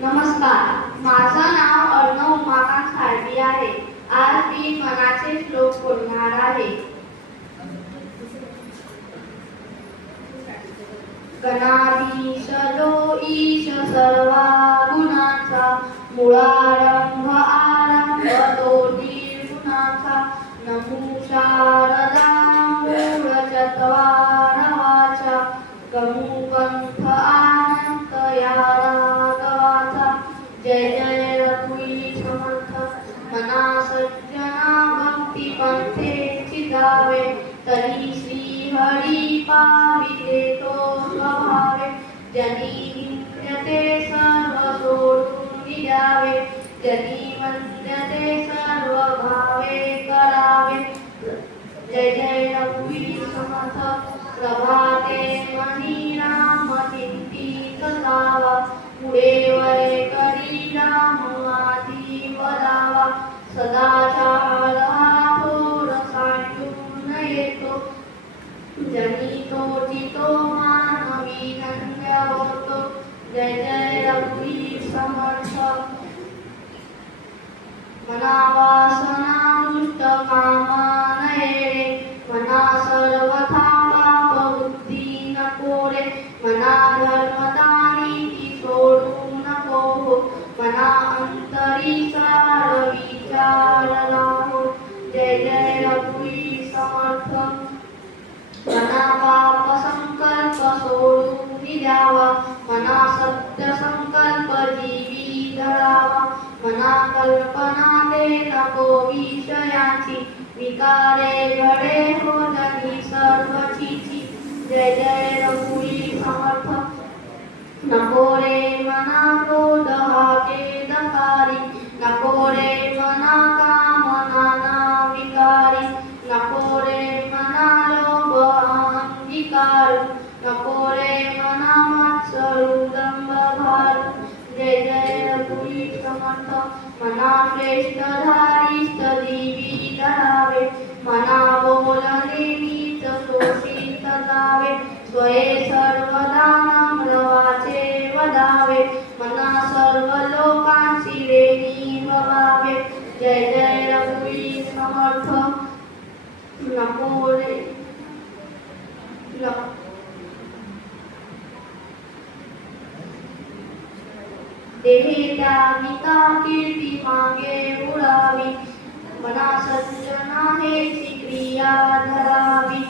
नमस्कार, माझं नाव अर्णव उमाकांत साळवी आहे. आज मी मनाचे श्लोक बोलणार आहे. गणाधीश जो ईश सर्वा गुणाचा, मूळारंभ आरंभ तो निर्गुणाचा. नमो शारदा मूळ चत्वारवाचा, गमू पंथ आनंद या राघवाचा. जय जय रघुवीर समर्थ, मना सज्जना भक्ती पंथेची जावे. तरी श्री हरी पाविते तो स्वभावे. जनी निंद्यते सर्व सोडून द्यावे, जनी वंद्यते सर्व भावे करावे. जय जय रघुवीर समर्थ, प्रभाते मनी राम चिंतित जावा. पुढे वै करी राम आधी वदावा. सदाचार हा थोर सांडून येतो, जनी तो मानवी धन्य होतो. जय जय रघुवीर समर्थ. मना वासना दुष्ट कामा नये, मना सर्वथा पाप बुद्धी नको रे. मना धर्मदानी सोडू नको, मना अंतरी सार विचार राहो. जय जय रघुवीर समर्थ. मना पाप संकल्प सोडून द्यावा, मना सत्य संकल्प जीवी धरावा. मना कल्पना दे नको विषयाची, विकारे घडे हो जनी सर्वचीची. जय जय रघुवीर समर्थ. नको रे मना क्रोध हा खेदकारी, नको रे मना काम नाना विकारी. नको रे मना लोभ अंगीकार, नको रे मना मत्सरू दंभ भार. जय जय रघुवीर समर्थ. मना श्रेष्ठ धारिष्ठ देवी धरावे, मना बोलणे नीच शोषित जावे. स्वये सर्वदा नम्र वाचे वदावे, मना सर्व लोकांची रे निभवावे. जय जय रघुवीर समर्थ. नको रे देहे त्यागिता कीर्ती मागे उडावी, मना सज्जना हेची क्रिया धरावी.